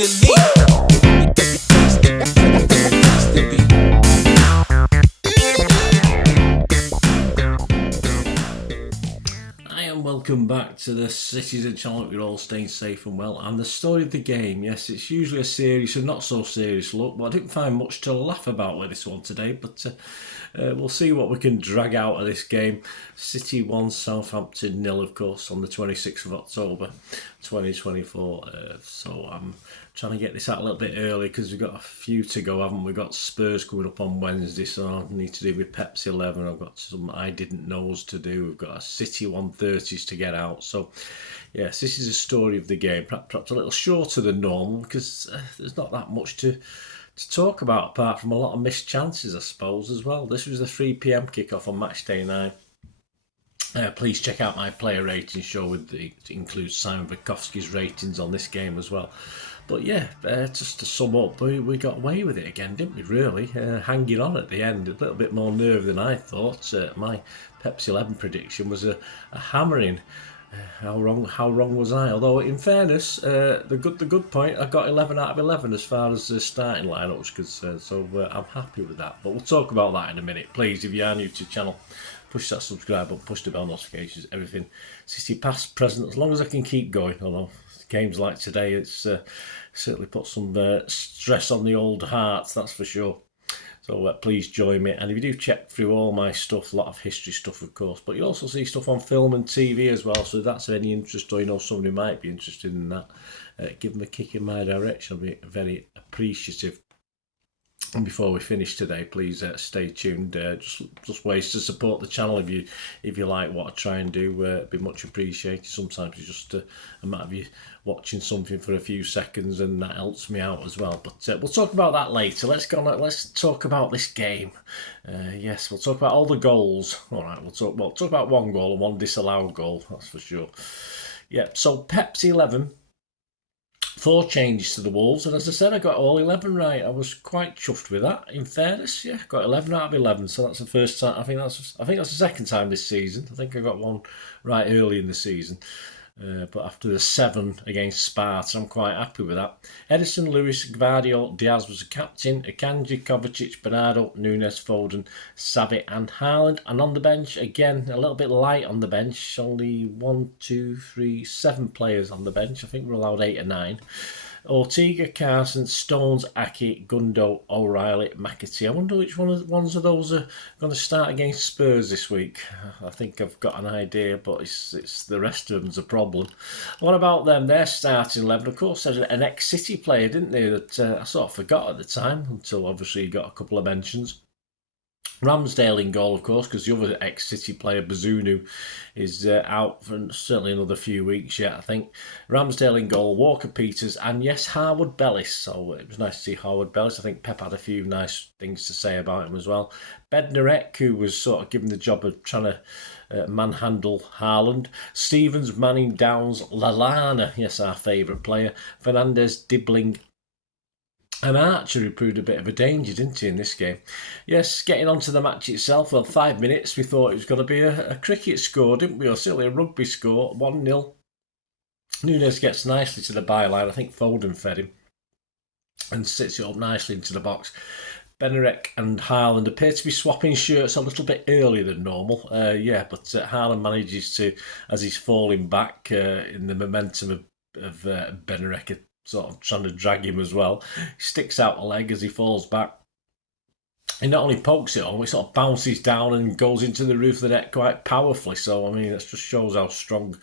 Hi and welcome back to the Citizen channel. We're all staying safe and well. And the story of the game, yes, it's usually a serious and not so serious look, but I didn't find much to laugh about with this one today. But we'll see what we can drag out of this game. City 1, Southampton 0, of course, on the 26th of October 2024. So I'm trying to get this out a little bit early because we've got a few to go, haven't we? We've got Spurs coming up on Wednesday, so I need to do with Pepsi 11. I've got some I didn't knows to do. We've got a City 130s to get out. So yes, this is a story of the game, perhaps a little shorter than normal because there's not that much to talk about apart from a lot of missed chances, I suppose, as well. This was the 3 p.m. kickoff on match day 9. Please check out my player rating show. It includes Simon Vikovsky's ratings on this game as well. But yeah, just to sum up, we got away with it again, didn't we, really? Hanging on at the end, a little bit more nerve than I thought. My Pepsi 11 prediction was a hammering. How wrong was I? Although, in fairness, the good point, I got 11 out of 11 as far as the starting lineup was concerned, so I'm happy with that. But we'll talk about that in a minute. Please, if you are new to the channel, push that subscribe button, push the bell notifications, everything. City past, present, as long as I can keep going. Although games like today, it's certainly put some stress on the old hearts, that's for sure. So please join me, and if you do check through all my stuff, a lot of history stuff of course, but you also see stuff on film and TV as well, so if that's of any interest or you know somebody might be interested in that, give them a kick in my direction. I'll be very appreciative. And before we finish today, please stay tuned. Just ways to support the channel if you like what I try and do. It'd be much appreciated. Sometimes it's just a matter of you watching something for a few seconds, and that helps me out as well. But we'll talk about that later. Let's talk about this game. Yes, we'll talk about all the goals. All right, we'll talk about one goal and one disallowed goal. That's for sure. Yeah. So Pepsi 11. 4 changes to the Wolves, and as I said, I got all 11 right. I was quite chuffed with that. In fairness, yeah, got 11 out of 11. So that's the first time. I think that's the second time this season. I think I got one right early in the season, but after the 7 against Sparta, I'm quite happy with that. Edison, Lewis, Gvardiol, Diaz was the captain. Akanji, Kovacic, Bernardo, Nunes, Foden, Savic, and Haaland. And on the bench again, a little bit light on the bench. Only 7 players on the bench. I think we're allowed 8 or 9. Ortega, Carson, Stones, Aki, Gundo, O'Reilly, McAtee. I wonder which ones of those are going to start against Spurs this week. I think I've got an idea, but it's the rest of them's a problem. What about them? They're starting 11. Of course, there's an ex-City player, didn't they, that I sort of forgot at the time, until obviously he got a couple of mentions. Ramsdale in goal, of course, because the other ex-City player, Bazunu, is out for certainly another few weeks yet, I think. Ramsdale in goal, Walker-Peters, and yes, Harwood-Bellis. So it was nice to see Harwood-Bellis. I think Pep had a few nice things to say about him as well. Bednarek, who was sort of given the job of trying to manhandle Haaland. Stevens, Manning, Downs, Lallana, yes, our favourite player. Fernandez, Dibbling, and Archer, who proved a bit of a danger, didn't he, in this game? Yes, getting on to the match itself, well, 5 minutes, we thought it was going to be a cricket score, didn't we? Or certainly a rugby score, 1-0. Nunes gets nicely to the byline. I think Foden fed him and sits it up nicely into the box. Bednarek and Haaland appear to be swapping shirts a little bit earlier than normal. But Haaland manages to, as he's falling back in the momentum of Bednarek, sort of trying to drag him as well. He sticks out a leg as he falls back. He not only pokes it on, it sort of bounces down and goes into the roof of the net quite powerfully. So, I mean, that just shows how strong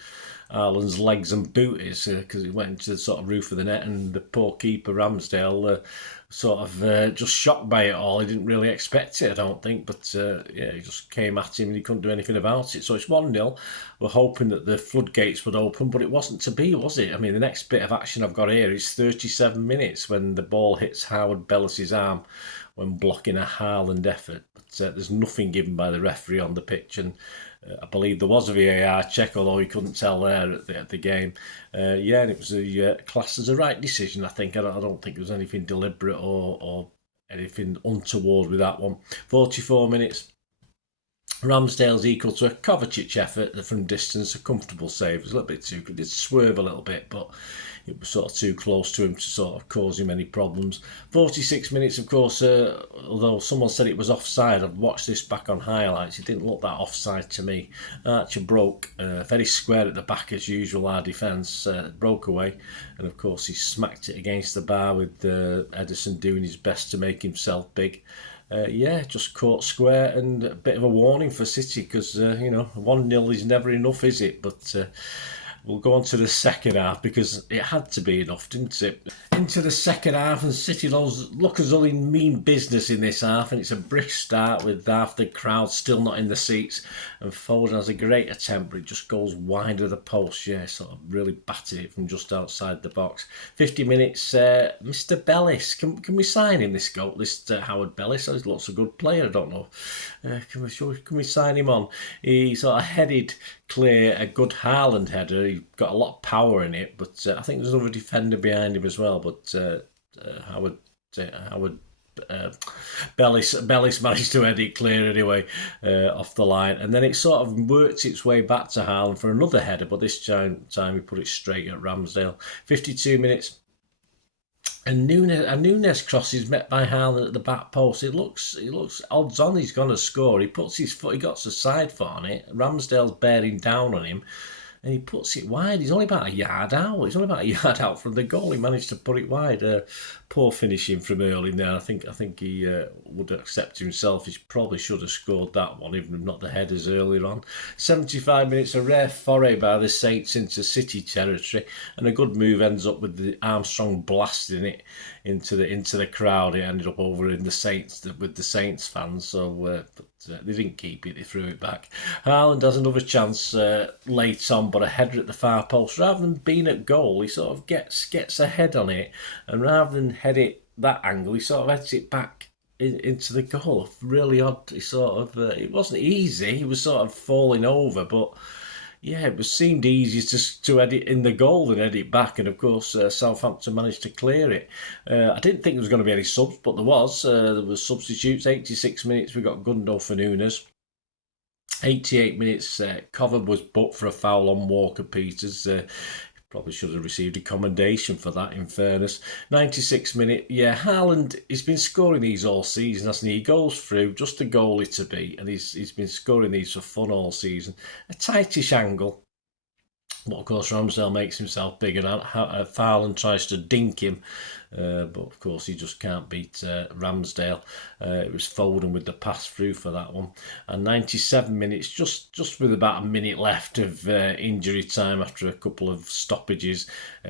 Haaland's legs and boot is, because he went into the sort of roof of the net, and the poor keeper, Ramsdale, sort of just shocked by it all. He didn't really expect it, I don't think, but he just came at him and he couldn't do anything about it. So it's 1-0. We're hoping that the floodgates would open, but it wasn't to be, was it? I mean, the next bit of action I've got here is 37 minutes when the ball hits Harwood-Bellis' arm when blocking a Haaland effort. But there's nothing given by the referee on the pitch, and I believe there was a VAR check, although he couldn't tell there at the game. And it was classed as a right decision, I think. I don't think there was anything deliberate or anything untoward with that one. 44 minutes. Ramsdale's equal to a Kovacic effort from distance, a comfortable save. It was a little bit too good. It swerve a little bit, but it was sort of too close to him to sort of cause him any problems. 46 minutes, of course, although someone said it was offside, I've watched this back on highlights. It didn't look that offside to me. Archer broke very square at the back as usual, our defence. Broke away, and of course he smacked it against the bar with Ederson doing his best to make himself big. Just caught square, and a bit of a warning for City because, 1-0 is never enough, is it? But we'll go on to the second half because it had to be enough, didn't it? Into the second half, and City look as though they mean business in this half, and it's a brisk start with half the crowd still not in the seats, and Foden has a great attempt, but it just goes wide of the post. Sort of really battered it from just outside the box. 50 minutes, Mr. Bellis. Can we sign him, this Howard Bellis? He looks a good player, I don't know. Can we sign him on? He sort of headed clear a good Haaland header. He got a lot of power in it, but I think there's another defender behind him as well. But Howard Bellis managed to head it clear anyway off the line, and then it sort of worked its way back to Haaland for another header, but this time he put it straight at Ramsdale. 52 minutes. And Nunes crosses met by Haaland at the back post. It looks odds on he's going to score. He puts his foot, he got a side foot on it. Ramsdale's bearing down on him, and he puts it wide. He's only about a yard out. He's only about a yard out from the goal. He managed to put it wide. Poor finishing from early there. I think he would accept himself. He probably should have scored that one, even if not the headers earlier on. 75 minutes, a rare foray by the Saints into City territory, and a good move ends up with the Armstrong blasting it into the crowd. It ended up over in the Saints with the Saints fans. So. They didn't keep it, they threw it back. Haaland has another chance late on, but a header at the far post. Rather than being at goal, he sort of gets a head on it, and rather than head it that angle, he sort of heads it back into the goal. Really odd. He sort of it wasn't easy. He was sort of falling over, but it seemed easier to head it in the goal than head it back, and of course Southampton managed to clear it. I didn't think there was going to be any subs, but there was. There was substitutes. 86 minutes, we got Gundo for Nunes. 88 minutes, Cover was booked for a foul on Walker Peters. Probably should have received a commendation for that, in fairness. 96 minute, Haaland, he's been scoring these all season, hasn't he? He goes through, just a goalie to beat, and he's been scoring these for fun all season. A tightish angle. But of course, Ramsdale makes himself big, and Haaland tries to dink him. But of course, he just can't beat Ramsdale. It was Foden with the pass through for that one. And 97 minutes, just with about a minute left of injury time after a couple of stoppages,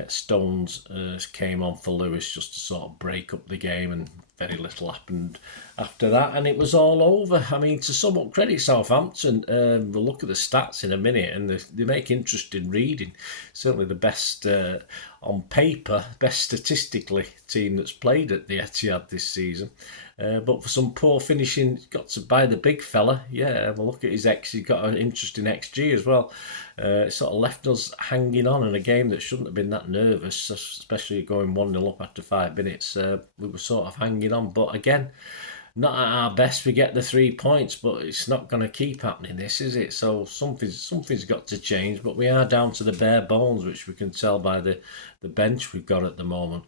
Stones came on for Lewis just to sort of break up the game, and very little happened after that, and it was all over. I mean, to sum up, credit Southampton. We'll look at the stats in a minute, and they make interesting reading. Certainly the best on paper, best statistically team that's played at the Etihad this season. But for some poor finishing, got to buy the big fella. We'll look at his X. He's got an interesting XG as well. It sort of left us hanging on in a game that shouldn't have been that nervous, especially going 1-0 up after 5 minutes. We were sort of hanging on, but again, not at our best. We get the 3 points, but it's not going to keep happening, this, is it? So something's got to change, but we are down to the bare bones, which we can tell by the bench we've got at the moment.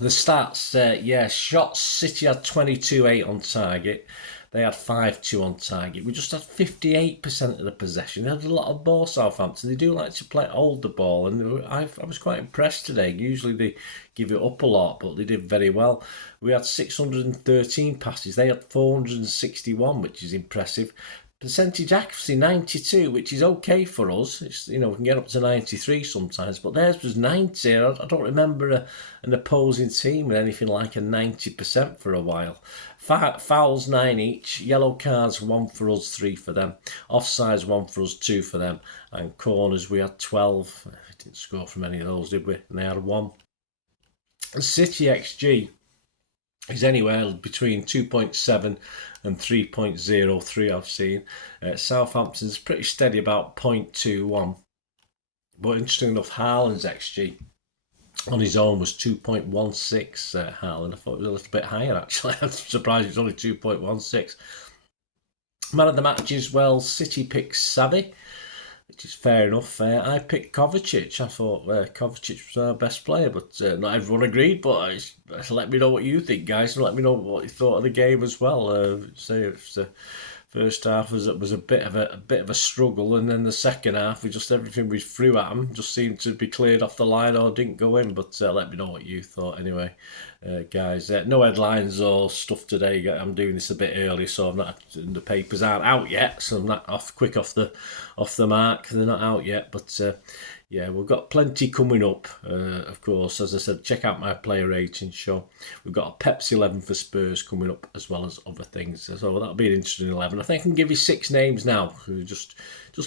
The stats, shots, City had 22-8 on target. They had 5-2 on target. We just had 58% of the possession. They had a lot of ball, Southampton. They do like to hold the ball, and I was quite impressed today. Usually they give it up a lot, but they did very well. We had 613 passes. They had 461, which is impressive. Percentage accuracy 92, which is okay for us. It's, we can get up to 93 sometimes, but theirs was 90. I don't remember an opposing team with anything like a 90% for a while. Fouls 9 each, yellow cards 1 for us, 3 for them, offsides 1 for us, 2 for them, and corners we had 12. We didn't score from any of those, did we? And they had 1. City XG is anywhere between 2.7 and 3.03 I've seen. Southampton's pretty steady, about 0.21. But interesting enough, Haaland's XG on his own was 2.16. Haaland, I thought it was a little bit higher actually. I'm surprised it's only 2.16. Man of the match is, well, City picks Savvy, which is fair enough. I picked Kovacic. I thought Kovacic was our best player, but not everyone agreed. But let me know what you think, guys, and let me know what you thought of the game as well. Say if the first half was a bit of a struggle, and then the second half, everything we threw at them just seemed to be cleared off the line or didn't go in. But let me know what you thought anyway, guys. No headlines or stuff today. I'm doing this a bit early, so I'm not. The papers aren't out yet, so I'm not off the mark. They're not out yet, but. Yeah, we've got plenty coming up, of course. As I said, check out my player rating show. We've got a Pepsi 11 for Spurs coming up, as well as other things. So that'll be an interesting 11. I think I can give you 6 names now. Just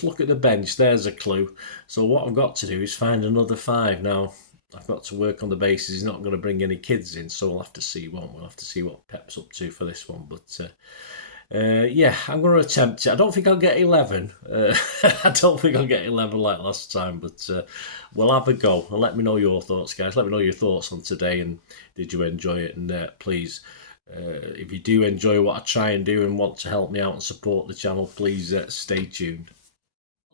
look at the bench. There's a clue. So what I've got to do is find another 5. Now, I've got to work on the basis he's not going to bring any kids in, so we'll have to see, won't we? We'll have to see what Pep's up to for this one. But yeah, I'm going to attempt it. I don't think I'll get 11. I don't think I'll get 11 like last time, but we'll have a go. And let me know your thoughts, guys. Let me know your thoughts on today, and did you enjoy it? And please, if you do enjoy what I try and do and want to help me out and support the channel, please stay tuned.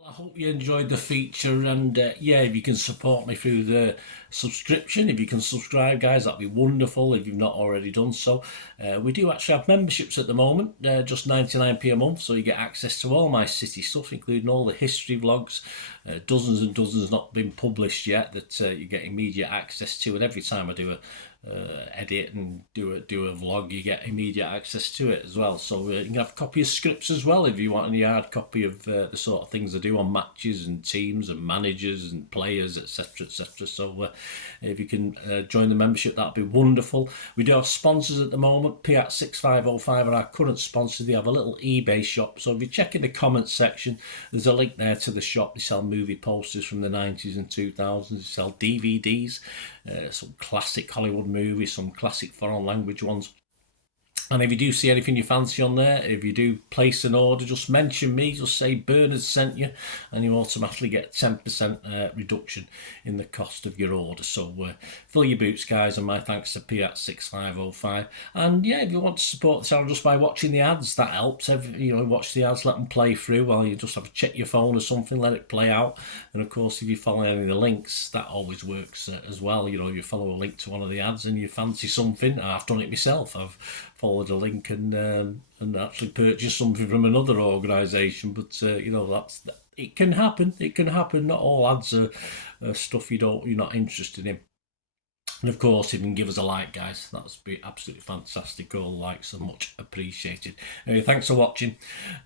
I hope you enjoyed the feature, and yeah, if you can support me through the subscription, if you can subscribe, guys, that'd be wonderful if you've not already done so. We do actually have memberships at the moment, just 99p a month, so you get access to all my City stuff, including all the history vlogs, dozens and dozens not been published yet that you get immediate access to, and every time I do a edit and do a vlog, you get immediate access to it as well. So you can have a copy of scripts as well if you want any hard copy of the sort of things I do on matches and teams and managers and players, etc, etc. So if you can join the membership, that'd be wonderful. We do have sponsors at the moment. P6505 are our current sponsor. They have a little eBay shop, so if you check in the comments section, there's a link there to the shop. They sell movie posters from the 90s and 2000s. They sell DVDs, some classic Hollywood movies, some classic foreign language ones. And if you do see anything you fancy on there, if you do place an order, just mention me, just say Bernard sent you, and you automatically get 10% reduction in the cost of your order. So fill your boots, guys, and my thanks to P6505. And yeah, if you want to support the channel just by watching the ads, that helps. Watch the ads, let them play through while you just have to check your phone or something, let it play out. And of course, if you follow any of the links, that always works as well. You follow a link to one of the ads and you fancy something. I've done it myself. I've followed a link and actually purchase something from another organisation, but it can happen. It can happen. Not all ads are stuff you're not interested in. And of course, if you can give us a like, guys, that would be absolutely fantastic. All likes are much appreciated. Anyway, thanks for watching.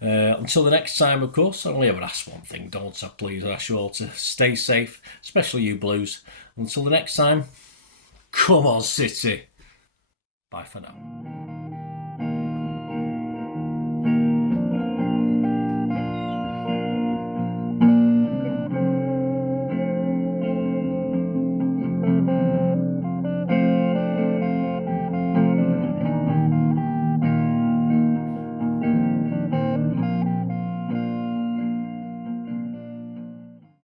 Until the next time, of course, I only ever ask one thing, don't I? Please, I ask you all to stay safe, especially you Blues. Until the next time, come on, City. Bye for now.